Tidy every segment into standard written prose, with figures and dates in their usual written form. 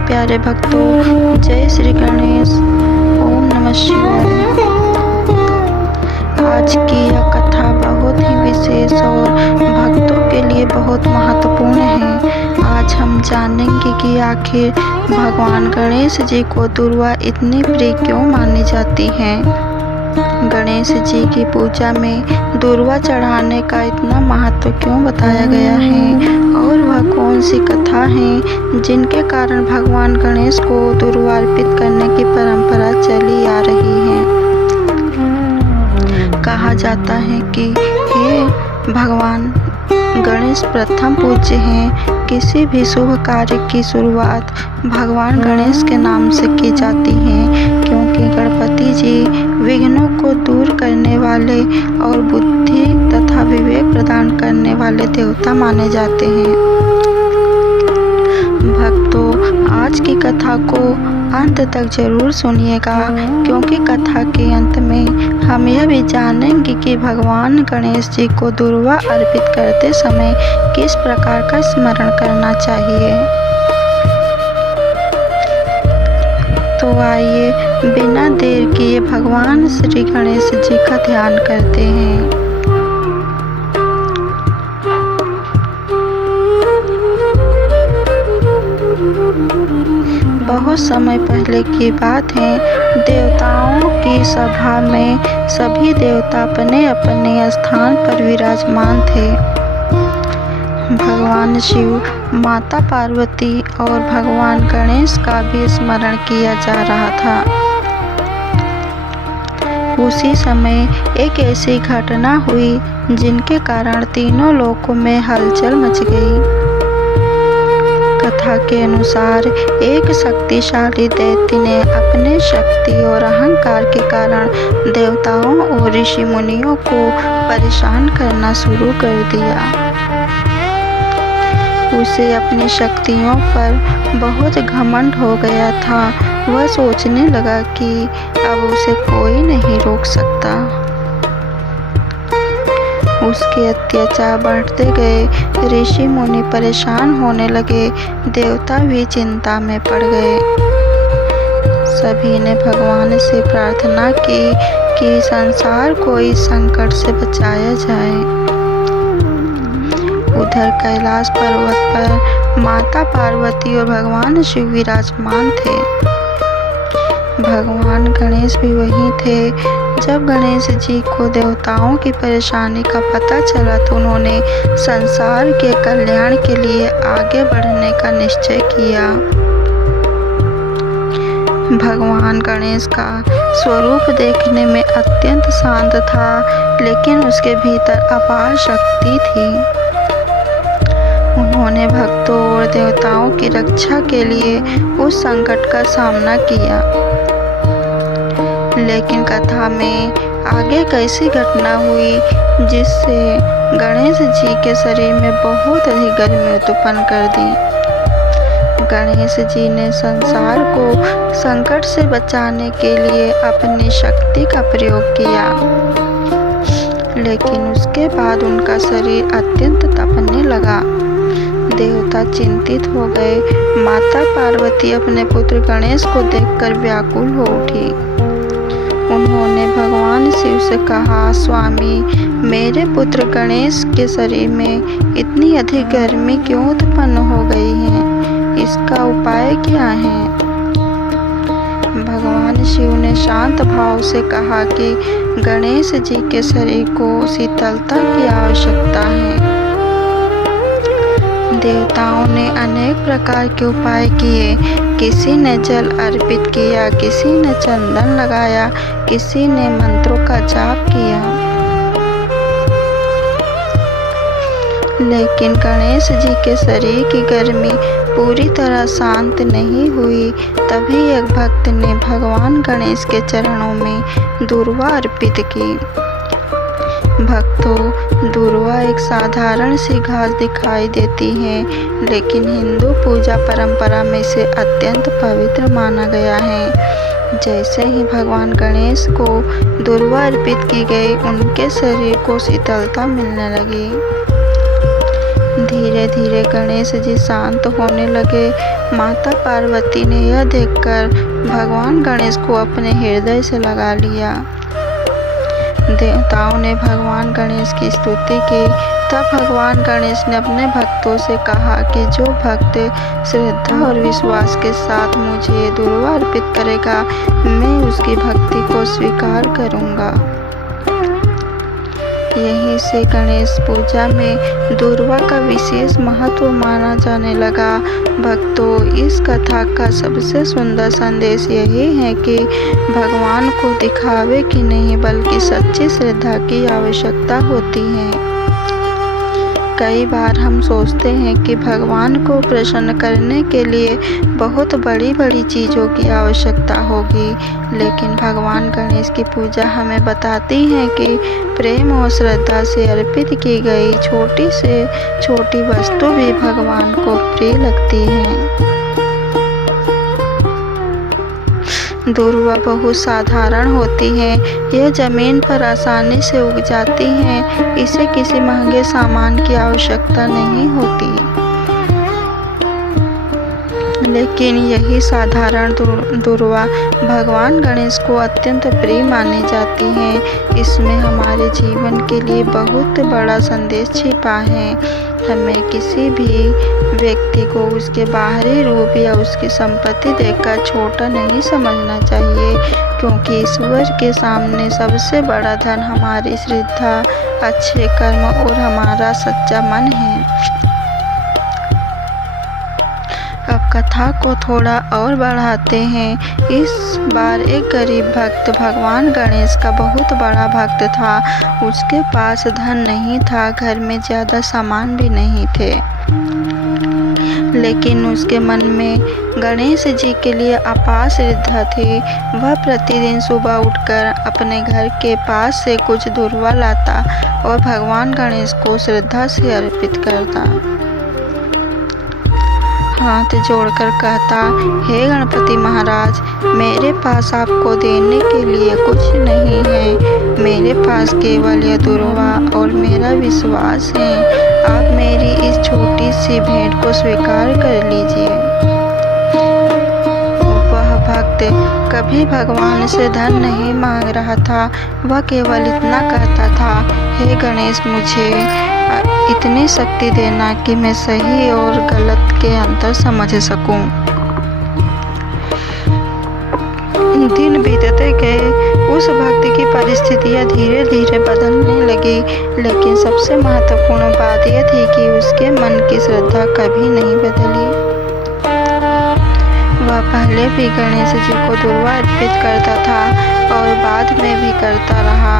प्यारे भक्तों, जय श्री गणेश। ओम नमः शिवाय। आज की यह कथा बहुत ही विशेष और भक्तों के लिए बहुत महत्वपूर्ण है। आज हम जानेंगे कि आखिर भगवान गणेश जी को दुर्वा इतनी प्रिय क्यों मानी जाती है। गणेश जी की पूजा में दुर्वा चढ़ाने का इतना महत्व क्यों बताया गया है और वह कौन सी कथा है जिनके कारण भगवान गणेश को दुर्वा अर्पित करने की परंपरा चली आ रही है। कहा जाता है कि हे भगवान गणेश प्रथम पूज्य हैं। किसी भी शुभ कार्य की शुरुआत भगवान गणेश के नाम से की जाती है, क्योंकि गणपति जी विघ्नों को दूर करने वाले और बुद्धि तथा विवेक प्रदान करने वाले देवता माने जाते हैं। भक्तों, आज की कथा को अंत तक जरूर सुनिएगा, क्योंकि कथा के अंत में हम यह भी जानेंगे कि भगवान गणेश जी को दुर्वा अर्पित करते समय किस प्रकार का स्मरण करना चाहिए। तो आइए बिना देर किए भगवान श्री गणेश जी का ध्यान करते हैं। बहुत समय पहले की बात है। देवताओं की सभा में सभी देवता अपने अपने स्थान पर विराजमान थे। भगवान शिव, माता पार्वती और भगवान गणेश का भी स्मरण किया जा रहा था। उसी समय एक ऐसी घटना हुई जिनके कारण तीनों लोकों में हलचल मच गई। कथा के अनुसार एक शक्तिशाली दैत्य ने अपने शक्ति और अहंकार के कारण देवताओं और ऋषि मुनियों को परेशान करना शुरू कर दिया। उसे अपनी शक्तियों पर बहुत घमंड हो गया था। वह सोचने लगा कि अब उसे कोई नहीं रोक सकता। उसके अत्याचार बढ़ते गए। ऋषि मुनि परेशान होने लगे। देवता भी चिंता में पड़ गए। सभी ने भगवान से प्रार्थना की कि संसार को इस संकट से बचाया जाए। उधर कैलाश पर्वत पर माता पार्वती और भगवान शिव विराजमान थे। भगवान गणेश भी वहीं थे। जब गणेश जी को देवताओं की परेशानी का पता चला तो उन्होंने संसार के कल्याण के लिए आगे बढ़ने का निश्चय किया। भगवान गणेश का स्वरूप देखने में अत्यंत शांत था, लेकिन उसके भीतर अपार शक्ति थी। उन्होंने भक्तों और देवताओं की रक्षा के लिए उस संकट का सामना किया। लेकिन कथा में आगे कैसी घटना हुई जिससे गणेश जी के शरीर में बहुत अधिक गर्मी उत्पन्न कर दी। गणेश जी ने संसार को संकट से बचाने के लिए अपनी शक्ति का प्रयोग किया, लेकिन उसके बाद उनका शरीर अत्यंत तपने लगा। देवता चिंतित हो गए। माता पार्वती अपने पुत्र गणेश को देखकर व्याकुल हो उठी। उन्होंने भगवान शिव से कहा, स्वामी, मेरे पुत्र गणेश के शरीर में इतनी अधिक गर्मी क्यों उत्पन्न हो गई है? इसका उपाय क्या है? भगवान शिव ने शांत भाव से कहा कि गणेश जी के शरीर को शीतलता की आवश्यकता है। देवताओं ने अनेक प्रकार के उपाय किए। किसी ने जल अर्पित किया, किसी ने चंदन लगाया, किसी ने मंत्रों का जाप किया, लेकिन गणेश जी के शरीर की गर्मी पूरी तरह शांत नहीं हुई। तभी एक भक्त ने भगवान गणेश के चरणों में दुर्वा अर्पित की। भक्तों, दुर्वा एक साधारण सी घास दिखाई देती है, लेकिन हिंदू पूजा परंपरा में इसे अत्यंत पवित्र माना गया है। जैसे ही भगवान गणेश को दुर्वा अर्पित की गई, उनके शरीर को शीतलता मिलने लगी। धीरे धीरे गणेश जी शांत होने लगे। माता पार्वती ने यह देखकर भगवान गणेश को अपने हृदय से लगा लिया। देवताओं ने भगवान गणेश की स्तुति की। तब भगवान गणेश ने अपने भक्तों से कहा कि जो भक्त श्रद्धा और विश्वास के साथ मुझे दुर्वा अर्पित करेगा, मैं उसकी भक्ति को स्वीकार करूंगा। यहीं से गणेश पूजा में दुर्वा का विशेष महत्व माना जाने लगा। भक्तों, इस कथा का सबसे सुंदर संदेश यही है कि भगवान को दिखावे की नहीं बल्कि सच्ची श्रद्धा की आवश्यकता होती है। कई बार हम सोचते हैं कि भगवान को प्रसन्न करने के लिए बहुत बड़ी बड़ी चीज़ों की आवश्यकता होगी, लेकिन भगवान गणेश की पूजा हमें बताती है कि प्रेम और श्रद्धा से अर्पित की गई छोटी से छोटी वस्तु भी भगवान को प्रिय लगती है। दुर्वा बहुत साधारण होती है। यह जमीन पर आसानी से उग जाती हैं। इसे किसी महंगे सामान की आवश्यकता नहीं होती, लेकिन यही साधारण दुर्वा भगवान गणेश को अत्यंत प्रिय मानी जाती है। इसमें हमारे जीवन के लिए बहुत बड़ा संदेश छिपा है। हमें किसी भी व्यक्ति को उसके बाहरी रूप या उसकी संपत्ति देखकर छोटा नहीं समझना चाहिए, क्योंकि ईश्वर के सामने सबसे बड़ा धन हमारी श्रद्धा, अच्छे कर्म और हमारा सच्चा मन है। अब कथा को थोड़ा और बढ़ाते हैं। इस बार एक गरीब भक्त भगवान गणेश का बहुत बड़ा भक्त था। उसके पास धन नहीं था, घर में ज़्यादा सामान भी नहीं थे, लेकिन उसके मन में गणेश जी के लिए अपार श्रद्धा थी। वह प्रतिदिन सुबह उठकर अपने घर के पास से कुछ दुर्वा लाता और भगवान गणेश को श्रद्धा से अर्पित करता। हाथ जोड़कर कहता, हे गणपति महाराज, मेरे पास आपको देने के लिए कुछ नहीं है। मेरे पास केवल यह दुर्वा और मेरा विश्वास है। आप मेरी इस छोटी सी भेंट को स्वीकार कर लीजिए। वह भक्त कभी भगवान से धन नहीं मांग रहा था। वह केवल इतना कहता था, हे गणेश, मुझे इतनी शक्ति देना कि मैं सही और गलत के अंतर समझ सकूं। दिन बीतते गए, उस भक्त की परिस्थितियां धीरे धीरे बदलने लगी, लेकिन सबसे महत्वपूर्ण बात यह थी कि उसके मन की श्रद्धा कभी नहीं बदली। वह पहले भी गणेश जी को दुर्वा अर्पित करता था और बाद में भी करता रहा।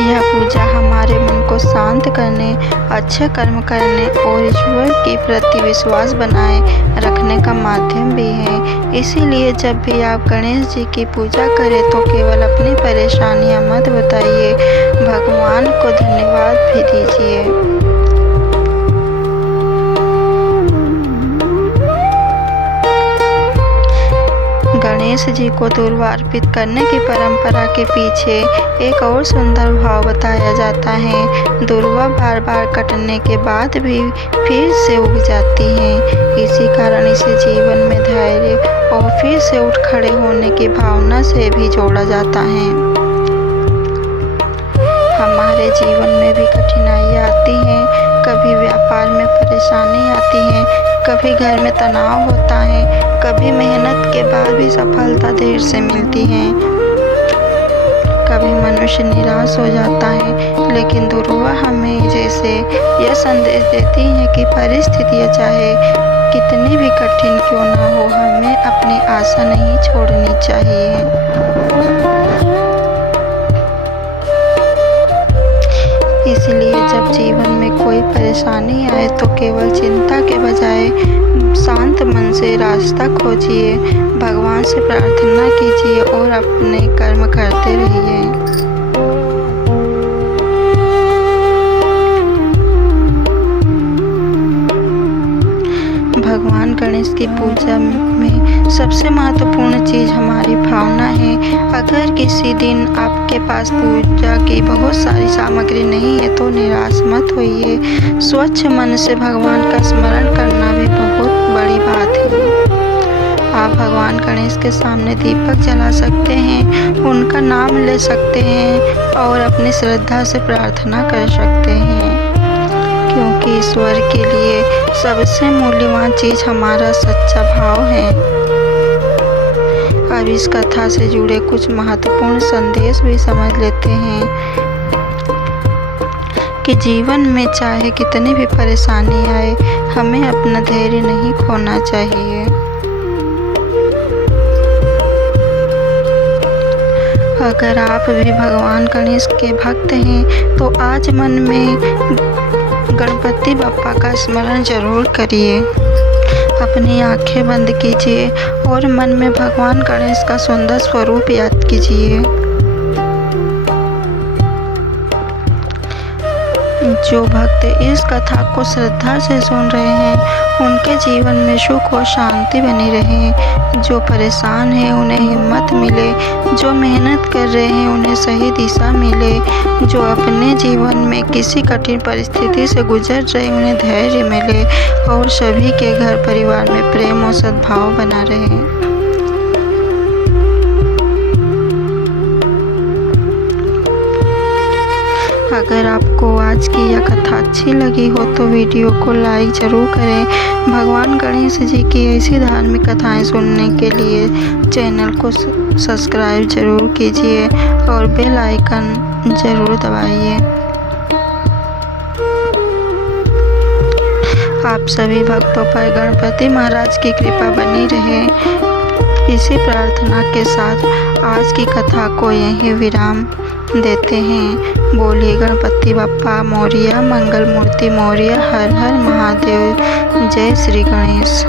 यह पूजा हमारे मन को शांत करने, अच्छे कर्म करने और ईश्वर के प्रति विश्वास बनाए रखने का माध्यम भी है। इसीलिए जब भी आप गणेश जी की पूजा करें तो केवल अपनी परेशानियां मत बताइए, भगवान को धन्यवाद भी दीजिए। गणेश जी को दुर्वा अर्पित करने की परंपरा के पीछे एक और सुंदर भाव बताया जाता है। दुर्वा बार बार कटने के बाद भी फिर से उग जाती है। इसी कारण इसे जीवन में धैर्य और फिर से उठ खड़े होने की भावना से भी जोड़ा जाता है। हमारे जीवन में भी कठिनाइयाँ आती हैं, कभी व्यापार में परेशानी आती है, कभी घर में तनाव होता है, कभी मेहनत के बाद भी सफलता देर से मिलती है, कभी मनुष्य निराश हो जाता है। लेकिन दुर्वा हमें जैसे यह संदेश देती है कि परिस्थितियाँ चाहे कितनी भी कठिन क्यों ना हो, हमें अपनी आशा नहीं छोड़नी चाहिए। इसलिए जब जीवन में कोई परेशानी आए तो केवल चिंता के बजाय शांत मन से रास्ता खोजिए, भगवान से प्रार्थना कीजिए और अपने कर्म करते रहिए। भगवान गणेश की पूजा में सबसे महत्वपूर्ण चीज़ हमारी भावना है। अगर किसी दिन आपके पास पूजा की बहुत सारी सामग्री नहीं है तो निराश मत होइए। स्वच्छ मन से भगवान का स्मरण करना भी बहुत बड़ी बात है। आप भगवान गणेश के सामने दीपक जला सकते हैं, उनका नाम ले सकते हैं और अपनी श्रद्धा से प्रार्थना कर सकते हैं, क्योंकि ईश्वर के लिए सबसे मूल्यवान चीज़ हमारा सच्चा भाव है। अब इस कथा से जुड़े कुछ महत्वपूर्ण संदेश भी समझ लेते हैं कि जीवन में चाहे कितनी भी परेशानी आए, हमें अपना धैर्य नहीं खोना चाहिए। अगर आप भी भगवान गणेश के भक्त हैं तो आज मन में गणपति बप्पा का स्मरण जरूर करिए। अपनी आंखें बंद कीजिए और मन में भगवान गणेश का सुंदर स्वरूप याद कीजिए। जो भक्त इस कथा को श्रद्धा से सुन रहे हैं उनके जीवन में सुख और शांति बनी रहे। जो परेशान हैं उन्हें हिम्मत मिले, जो मेहनत कर रहे हैं उन्हें सही दिशा मिले, जो अपने जीवन में किसी कठिन परिस्थिति से गुजर रहे उन्हें धैर्य मिले और सभी के घर परिवार में प्रेम और सद्भाव बना रहे। अगर आपको आज की यह कथा अच्छी लगी हो तो वीडियो को लाइक ज़रूर करें। भगवान गणेश जी की ऐसी धार्मिक कथाएं सुनने के लिए चैनल को सब्सक्राइब ज़रूर कीजिए और बेल आइकन ज़रूर दबाइए। आप सभी भक्तों पर गणपति महाराज की कृपा बनी रहे। इसी प्रार्थना के साथ आज की कथा को यहीं विराम देते हैं। बोलिए गणपति बप्पा मोरिया, मंगल मूर्ति मोरिया, हर हर महादेव, जय श्री गणेश।